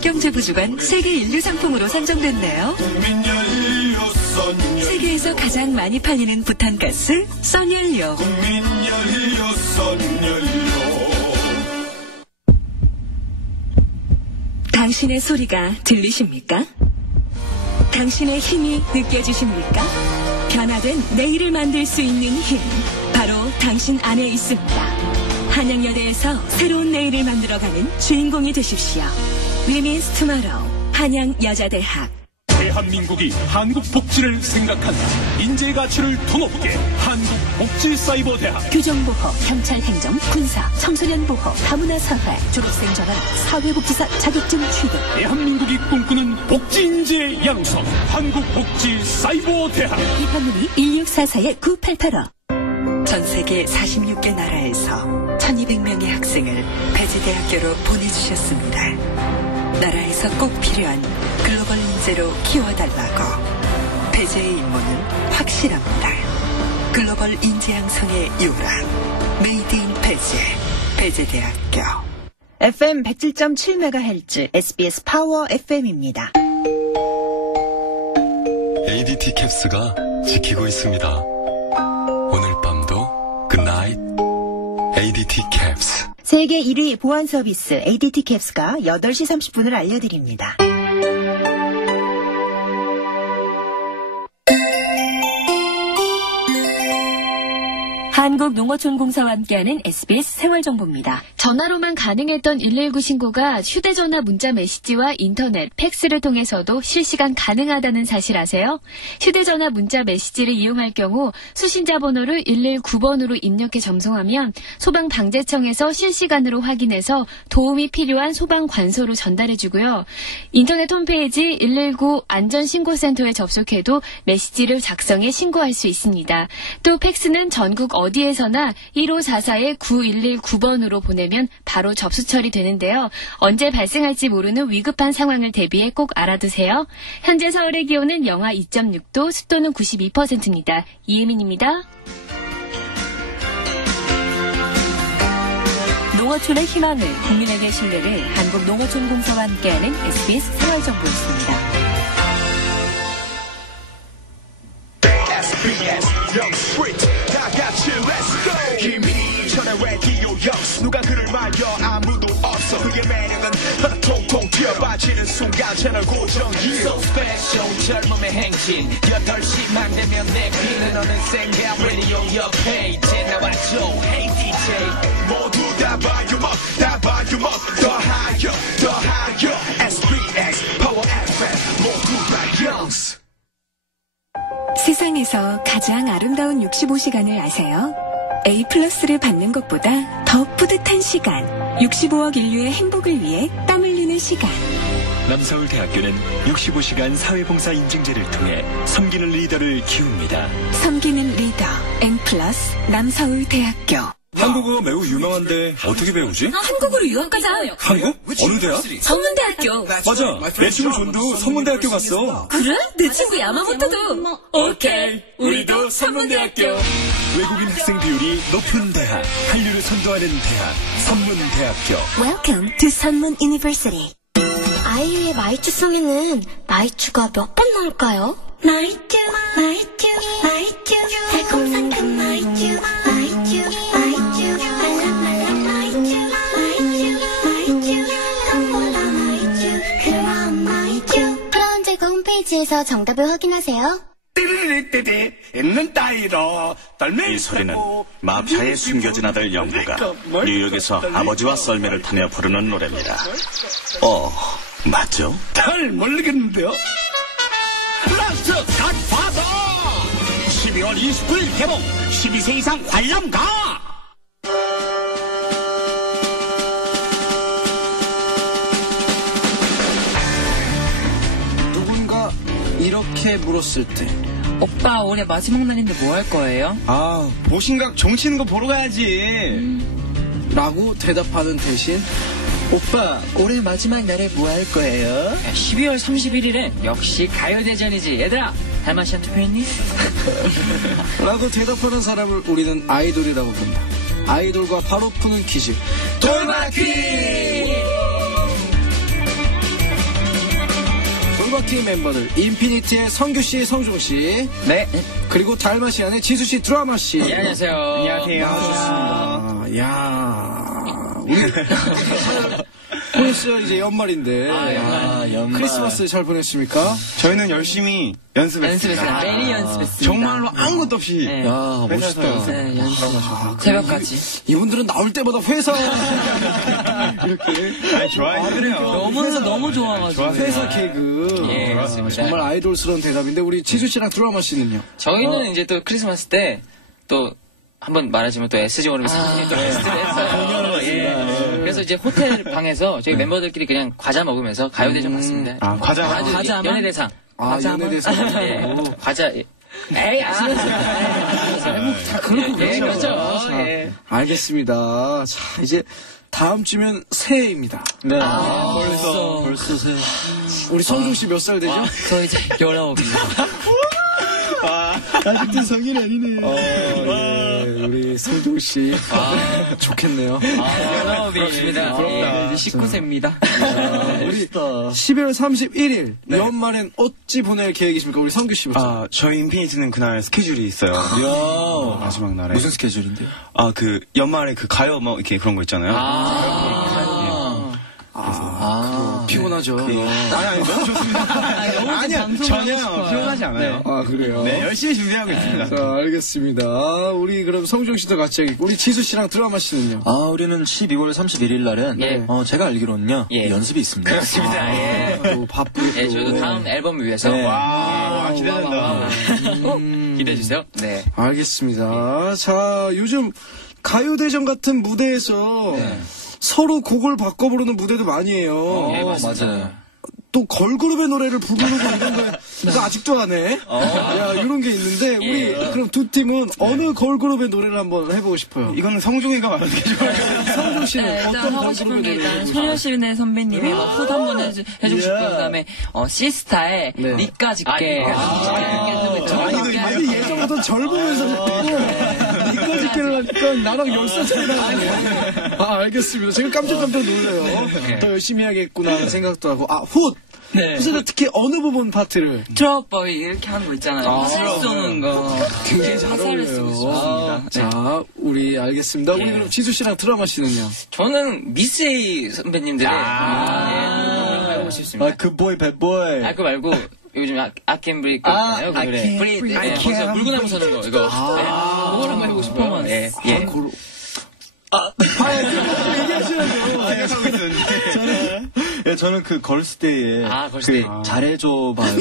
국립경제부주관 세계 인류 상품으로 선정됐네요. 세계에서 가장 많이 팔리는 부탄가스 선연료. 당신의 소리가 들리십니까? 당신의 힘이 느껴지십니까? 변화된 내일을 만들 수 있는 힘, 바로 당신 안에 있습니다. 한양여대에서 새로운 내일을 만들어가는 주인공이 되십시오. Women's Tomorrow, 한양여자대학. 대한민국이 한국 복지를 생각한다. 인재 가치를 더 높게 한국복지사이버대학. 교정보호, 경찰, 행정, 군사, 청소년 보호, 다문화 사회, 졸업생 전환, 사회복지사 자격증 취득. 대한민국이 꿈꾸는 복지인재 양성 한국복지사이버대학. 입학문의 1644-9885. 전 세계 46개 나라에서 1200명의 학생을 배재대학교로 보내주셨습니다. 나라에서 꼭 필요한 글로벌 인재로 키워달라고. 배재의 임무는 확실합니다. 글로벌 인재 양성의 요람, 메이드 인 배재, 배재대학교. FM 107.7MHz SBS 파워 FM입니다. ADT 캡스가 지키고 있습니다. 오늘 밤도 굿나잇 ADT 캡스. 세계 1위 보안 서비스 ADT 캡스가 8시 30분을 알려드립니다. 한국농어촌공사와 함께하는 SBS 생활정보입니다. 전화로만 가능했던 119 신고가 휴대전화 문자 메시지와 인터넷, 팩스를 통해서도 실시간 가능하다는 사실 아세요? 휴대전화 문자 메시지를 이용할 경우 수신자 번호를 119번으로 입력해 점송하면 소방방재청에서 실시간으로 확인해서 도움이 필요한 소방관소로 전달해주고요. 인터넷 홈페이지 119 안전신고센터에 접속해도 메시지를 작성해 신고할 수 있습니다. 또 팩스는 전국 어디에서나 1544-9119번으로 보내면 바로 접수 처리되는데요. 언제 발생할지 모르는 위급한 상황을 대비해 꼭 알아두세요. 현재 서울의 기온은 영하 2.6도, 습도는 92%입니다. 이혜민입니다. 농어촌의 희망을, 국민에게 신뢰를 한국농어촌공사와 함께하는 SBS 생활정보였습니다. 전에 라디오 역시 누가 그를 말려 아무도 없어. 그의 매력은 통통 튀어빠지는 순간 채널 고정. So special 젊음의 행진 8시만 되면 내 귀는 어느샌가 라디오 옆에 이제 나와줘. Hey DJ 모두 다 봐요 더 higher SBS Power FM 모두 다 영스. 세상에서 가장 아름다운 65시간을 아세요? A+를 받는 것보다 더 뿌듯한 시간. 65억 인류의 행복을 위해 땀 흘리는 시간. 남서울대학교는 65시간 사회봉사 인증제를 통해 섬기는 리더를 키웁니다. 섬기는 리더 N+ 남서울대학교. 한국어 매우 유명한데 어떻게 배우지? 한국으로 유학 가자. 한국? 어느 대학? 성문대학교. 맞아. 내 친구 존도 성문대학교 갔어. 그래? 내 친구 야마모토도. 오케이. 우리도 성문대학교. 외국인 학생 비율이 높은 대학. 한류를 선도하는 대학. 성문대학교. Welcome to 선문 University. 아이유의 마이쮸송에는 마이쮸가 몇 번 나올까요? 마이쮸 달콤상큼 마이쮸 클라운제그 홈페이지에서 정답을 확인하세요. 이 소리는 마피아의 숨겨진 아들 영구가 뉴욕에서 아버지와 썰매를 타며 부르는 노래입니다. 맞죠? 잘 모르겠는데요. 라스트 갓파더 12월 29일 개봉. 12세 이상 관람 가. 누군가 이렇게 물었을 때, 오빠 올해 마지막 날인데 뭐 할 거예요? 보신각 종치는 거 보러 가야지 라고 대답하는 대신, 오빠 올해 마지막 날에 뭐 할 거예요? 12월 31일엔 역시 가요대전이지. 얘들아 달마시안 투표했니? 라고 대답하는 사람을 우리는 아이돌이라고 본다. 아이돌과 바로 푸는 퀴즈 돌마 퀴즈. 코어팀 멤버들 인피니티의 성규씨, 성종씨, 네. 그리고 달마시안의 지수씨, 드라마씨. 네, 안녕하세요. 안녕하세요. 나와주셨습니다. 야 우리 보냈어요. 이제 연말인데. 연말. 크리스마스 잘 보냈습니까? 저희는 열심히 연습했습니다. 매일 연습했습니다. 정말로 아무것도 없이. 네. 야, 멋있다. 네, 새벽까지. 이분들은 나올 때마다 회사 이렇게. 아니, 좋아해요. 너무 좋아가지고. 회사 개그. 예, 그렇습니다. 정말 아이돌스러운 대답인데 우리 지수 씨랑 드라마 씨는요? 저희는 이제 또 크리스마스 때 또 한번 말하자면 또 SG 워너비 선생님이 또 게스트를 했어요. 예. 그래서 이제 호텔 방에서 저희 멤버들끼리 그냥 과자 먹으면서 가요대전 갔습니다. 과자 연예대상. 연예대상. 예. 과자. 에이, 다 그렇고 그렇죠. 예. 알겠습니다. 자, 이제 다음 주면 새해입니다. 네. 벌써 새. 우리 성종 씨 몇 살 되죠? 저 이제 19입니다. 아직도 성인 아니네. 예, 우리 성종 씨. 좋겠네요. 19입니다. 부럽다. 이제 19세입니다. 우리 12월 31일 연말엔 어찌 보낼 계획이십니까? 우리 성규 씨부터. 저희 인피니트는 그날 스케줄이 있어요. 마지막 날에. 무슨 스케줄인데요? 그 연말에 그 가요 뭐 이렇게 그런 거 있잖아요. 피곤하죠. 아니 너무 좋습니다. 아니요 전혀 피곤하지 않아요. 그래요? 네 열심히 준비하고 있습니다. 자, 알겠습니다. 우리 그럼 성종 씨도 같이 하겠고 우리 지수 씨랑 드라마 씨는요? 우리는 12월 31일 날은 예. 제가 알기로는요. 연습이 있습니다. 그렇습니다. 예. 또 바쁘고. 예, 저도 다음 앨범을 위해서. 네. 와 기대된다. 기대해주세요. 네. 알겠습니다. 자, 요즘 가요대전 같은 무대에서 서로 곡을 바꿔 부르는 무대도 많이 해요. 네, 맞습니다. 맞아요. 또 걸그룹의 노래를 부르고 이런 거 이거 아직도 안 해. 야, 이런 게 있는데 우리 그럼 두 팀은 어느 걸그룹의 노래를 한번 해보고 싶어요. 이거는 성종이가 말하는 게 좋아요. 성종 씨는 일단 어떤 하고 싶은 걸그룹의 게 노래를 일단 소녀시대 선배님의 훗 한번 해주고 싶고 그다음에 시스타의 니까 짙게 아니 예전부터 절 보면서 니까 짙게를 하니까 나랑 10살 차이 나네. 알겠습니다. 제가 깜짝 놀라요. 더 열심히 해야겠구나 생각도 하고 훗! 훗에서 특히 어느 부분 파트를 트럭버이 이렇게 하는 거 있잖아요. 화살 쏘는 거 굉장히 잘 화살을 쏘고 싶습니다. 자, 우리 알겠습니다. 우리 그럼 지수 씨랑 드라마 씨는요? 저는 미스 A 선배님들의 하고 싶습니다. 굿보이, 배보이. 그거 말고 요즘 아켄 브레이크 있잖아요. 그 노래. 브레이크. 거기서 물구나무 서는 거 이거. 그걸 한번 해보고 싶어요. 예. 생각하고 있었는데. 저는 그 걸스데이에 걸스데이. 잘해줘 봐요.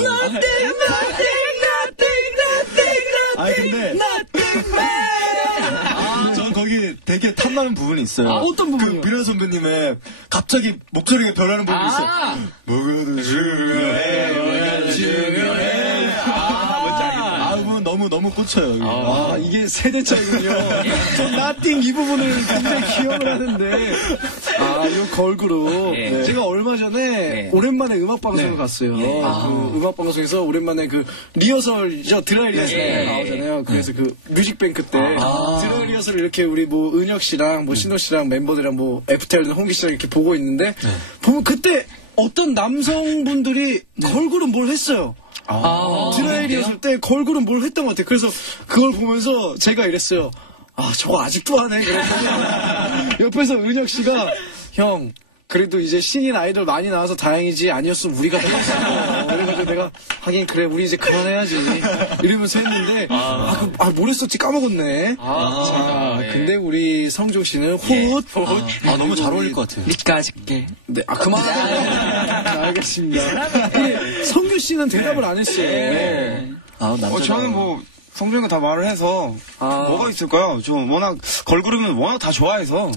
근데 전 거기 되게 탐나는 부분이 있어요. 어떤 부분이요? 그 미라 선배님의 갑자기 목소리가 변하는 부분이 있어요. 뭐가도 중요해. 너무 꽂혀요. 이게 세대 차이군요. 전 나띵 이 부분을 굉장히 기억을 하는데, 이 걸그룹. 제가 얼마 전에 오랜만에 음악방송을 갔어요. 그 음악방송에서 오랜만에 그 리허설이죠. 드라이 리허설 나오잖아요. 그래서 그 뮤직뱅크 때 드라이 리허설을 이렇게 우리 뭐 은혁 씨랑 뭐 신호 씨랑 멤버들이랑 뭐 애프터는 홍기 씨랑 이렇게 보고 있는데, 보면 그때 어떤 남성분들이 걸그룹 뭘 했어요. 드라이 리허설 때 걸그룹 뭘 했던 것 같아요. 그래서 그걸 보면서 제가 이랬어요. 저거 아직도 하네. 그래서 옆에서 은혁 씨가 형 그래도 이제 신인 아이돌 많이 나와서 다행이지 아니었으면 우리가 해봤어. 그래가지고 내가 하긴 그래 우리 이제 그만해야지 이러면서 했는데 뭘 했었지 까먹었네. 근데 우리 성종 씨는 훗. 너무 잘 어울릴 것 같아요. 니까 짙게. 네, 그만하자. 알겠습니다. 근데 성규 씨는 대답을 안 했어요. 저는 뭐 성종이가 다 말을 해서 뭐가 있을까요? 저 워낙 걸그룹은 워낙 다 좋아해서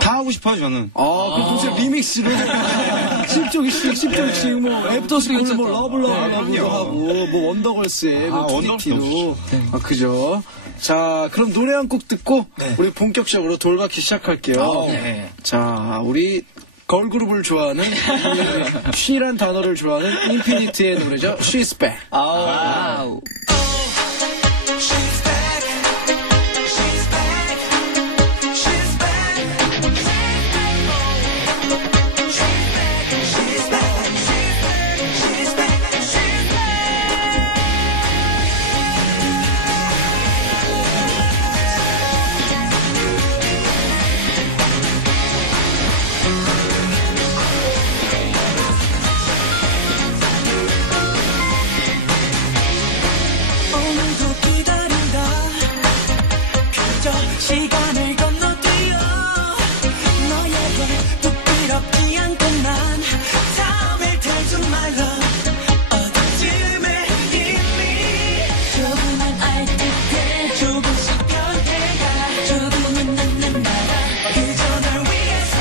다 하고 싶어요 저는. 그럼 도대체 리믹스로 10조씩 뭐 애프터스쿨 뭐 러블러브도 하고 뭐 원더걸스의 뭐 투니티도 그죠? 자 그럼 노래 한 곡 듣고 우리 본격적으로 돌바퀴 시작할게요. 자 우리 걸그룹을 좋아하는 쉬란 단어를 좋아하는 인피니트의 노래죠. She's Back. 시간을 건너뛰어 너에게 부끄럽지 않고 난 잠을 들지 말라 어디쯤에 이미 조금은 알 듯해 조금씩 변해가 조금은 늦는다라 그저 날 위해서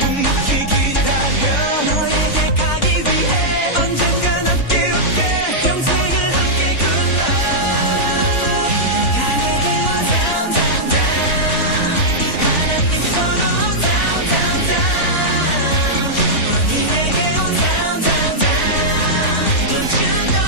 난 묵묵히 기다려 너에게 가기 위해 언젠가 함께 올게 평생을 함께 굴러 가게 와 down down down 하나님 서로 down down down 너에게 와 down down down Don't you know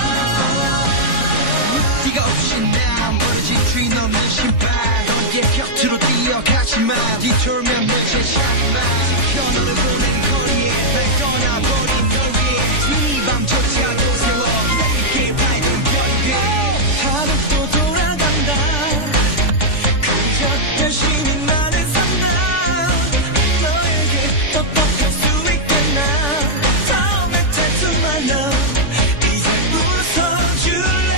네가 없이 난 버려진 트윈 없는 신발 너의 곁으로 뛰어가지만 뒤돌면 늦은 샷만 지켜 너를 보낸 거리에 날 떠나버린 널 위해 이 밤조차도 세워 기다릴게 밝은 별 위에 하루 또 돌아간다 그저 열심히 나는 산다 너에게 떡떡할 수 있겠나 처음에 tattoo my love 이제 웃어줄래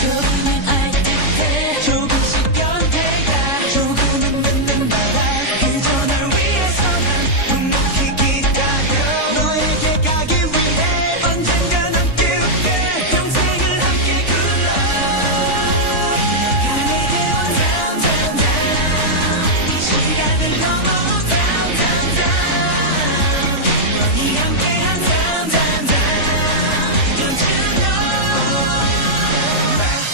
조금은 알 듯해 조금씩 변해가 조금은 늦는다라 그저 날 위해서 난 묵묵히 기다려 너에게 가기 위해 언젠간 함께 올게 평생을 함께 굴러 가게 와 down down down 시간을 넘어 down down down 너희 함께한 down down down Don't you know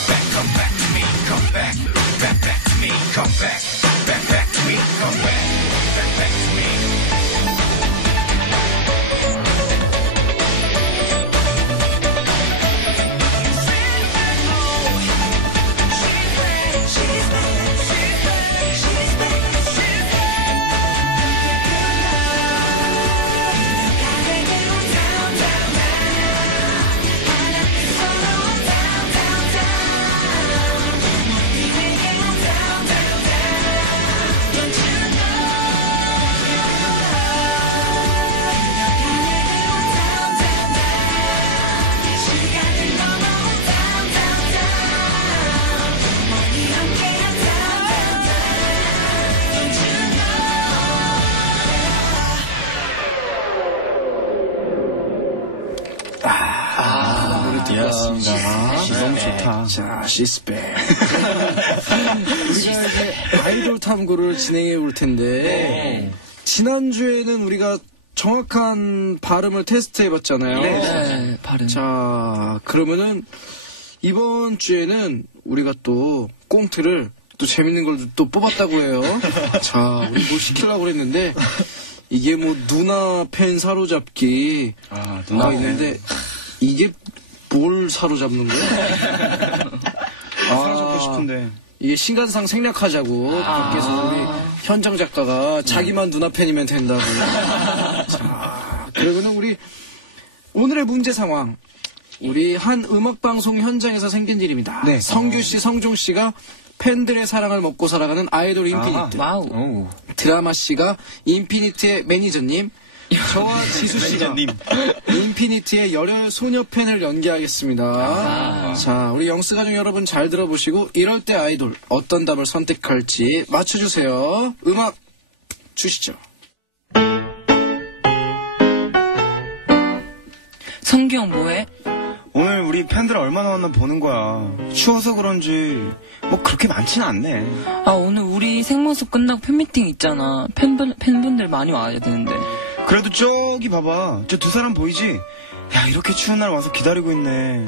back come back to me come back back back to me come back back back to me come back back back to me 노래 들었습니다. 너무 좋다. 자, 시스백. 우리가 이제 아이돌 탐구를 진행해 올 텐데, 지난주에는 우리가 정확한 발음을 테스트 해봤잖아요. 네, 발음. 자, 그러면은, 이번 주에는 우리가 또 꽁트를 또 재밌는 걸 또 뽑았다고 해요. 자, 우리 뭐 시키려고 그랬는데, 이게 뭐 누나 팬 사로잡기 누나 있는데 이게 뭘 사로잡는 거야? 사로잡고 싶은데 이게 신간상 생략하자고 밖에서 우리 현장 작가가 자기만 누나 팬이면 된다고. 자, 그러면은 우리 오늘의 문제 상황. 우리 한 음악방송 현장에서 생긴 일입니다. 네. 성규 씨, 성종 씨가 팬들의 사랑을 먹고 살아가는 아이돌 인피니트. 와우. 드라마 씨가 인피니트의 매니저님. 저와 지수 씨가 인피니트의 열혈 소녀 팬을 연기하겠습니다. 자, 우리 영스 가족 여러분 잘 들어보시고 이럴 때 아이돌 어떤 답을 선택할지 맞춰주세요. 음악 주시죠. 성경 뭐해? 오늘 우리 팬들 얼마나 왔나 보는 거야. 추워서 그런지 뭐 그렇게 많지는 않네. 아, 오늘 우리 생모습 끝나고 팬미팅 있잖아. 팬분들 많이 와야 되는데. 그래도 저기 봐봐. 저 두 사람 보이지? 야, 이렇게 추운 날 와서 기다리고 있네.